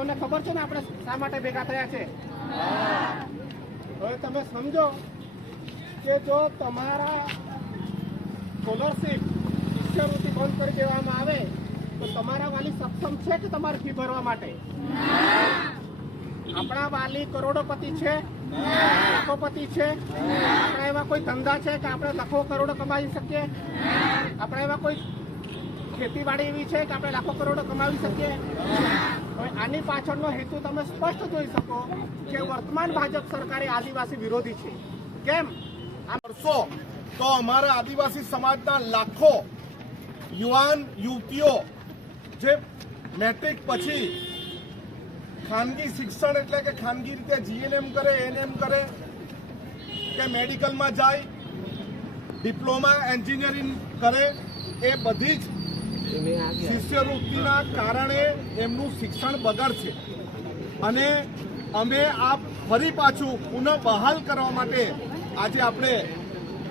સૌને ખબર છે ને આપણે શા માટે ભેગા થયા છે? હવે તમે સમજો કે જો તમારા સ્કોલરશીપ શિષ્યવૃત્તિ બંધ કરી દેવામાં આવે તો તમારા વાલી સક્ષમ છે કે તમારે ફી ભરવા માટે? આપણા વાલી કરોડોપતિ છે, લાખોપતિ છે? આપણા એવા કોઈ ધંધા છે કે આપણે લાખો કરોડો કમાવી શકીએ? આપણા એવા કોઈ ખેતીવાડી એવી છે કે આપણે લાખો કરોડો કમાવી શકીએ? હવે આની પાછળનો હેતુ તમે સ્પષ્ટ જોઈ શકો કે વર્તમાન ભાજપ સરકારે આદિવાસી વિરોધી છે. કેમ? વર્ષો તો અમારા આદિવાસી સમાજના લાખો યુવાન યુવતીઓ જે મેટ્રિક પછી ખાનગી શિક્ષણ એટલે કે ખાનગી રીતે જીએનએમ કરે, એનએમ કરે કે મેડિકલમાં જાય, ડિપ્લોમા એન્જિનિયરિંગ કરે, એ બધી જ શિષ્યવૃત્તિના કારણે એમનું શિક્ષણ બગડશે. અને અમે આ ફરી પાછું પુનઃ બહાલ કરવા માટે આજે આપણે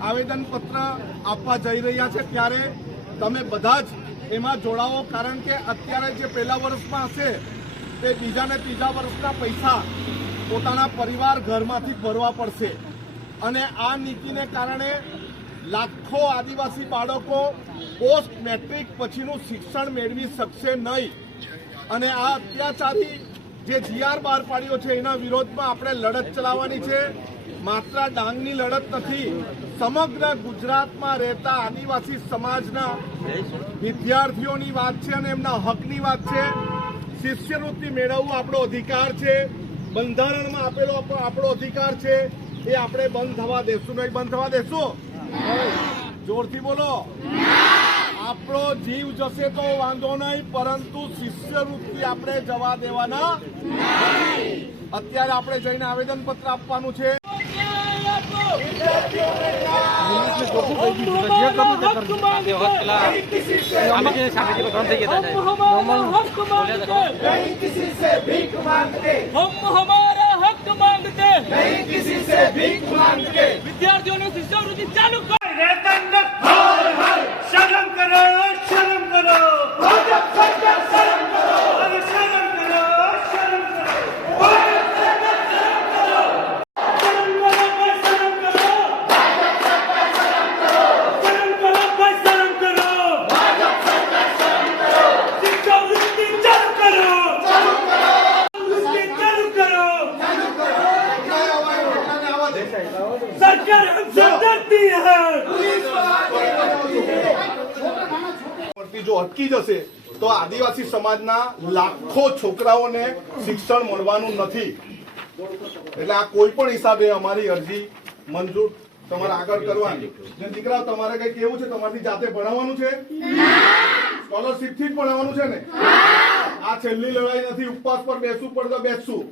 આવેદનપત્ર આપવા જઈ રહ્યા છે. ત્યારે તમે બધા જ એમાં જોડાવો, કારણ કે અત્યારે જે પહેલા વર્ષમાં હશે તે બીજા ને ત્રીજા વર્ષના પૈસા પોતાના પરિવાર ઘરમાંથી ભરવા પડશે. અને આ નીતિને કારણે લાખો આદિવાસી બાળકો પોસ્ટ મેટ્રિક પછીનું શિક્ષણ મેળવી શકશે નહીં. અને આ અત્યાચારી જે જીઆર બહાર પાડ્યો છે એના વિરોધમાં આપણે લડત ચલાવવાની છે. માત્ર ડાંગની લડત નથી, સમગ્ર ગુજરાતમાં રહેતા આદિવાસી સમાજના વિદ્યાર્થીઓની વાત છે અને એમના હકની વાત છે. શિષ્યવૃત્તિ મેળવવું આપણો અધિકાર છે, બંધારણમાં આપેલો આપણો અધિકાર છે. એ આપણે બંધ થવા દેશું નહીં. બંધ થવા દેશું? જોરથી બોલો. આપણો જીવ જશે તો વાંધો નહીં, પરંતુ શિષ્યવૃત્તિ આપણે જવા દેવાના નથી. અત્યારે આપણે જઈને આવેદનપત્ર આપવાનું છે. विद्यार्थियों ने शिष्यवृत्ति चालू कर शर्म करो, शर्म करो, भाजप सरकार शर्म करो, अरे शर्म करो, शर्म करो, भाजप सरकार शर्म करो, शर्म करो भाई, शर्म करो, भाजप सरकार शर्म करो, शर्म करो भाई, शर्म करो, भाजप सरकार शर्म करो, शिष्यवृत्ति चालू करो, चालू करो, चालू करो, चालू करो, सरकार हमसे डरती है. જો અટકી જશે તો આદિવાસી સમાજના લાખો છોકરાઓને શિક્ષણ મળવાનું નથી. એટલે આ કોઈ પણ હિસાબે અમારી અરજી મંજૂર તમારે આગળ કરવાની. દીકરા, તમારે કઈ કેવું છે? તમારી જાતે ભણાવવાનું છે? સ્કોલરશીપ થી જ ભણાવવાનું છે ને? આ છેલ્લી લડાઈ નથી. ઉપવાસ પર બેસવું પડે તો બેસશું.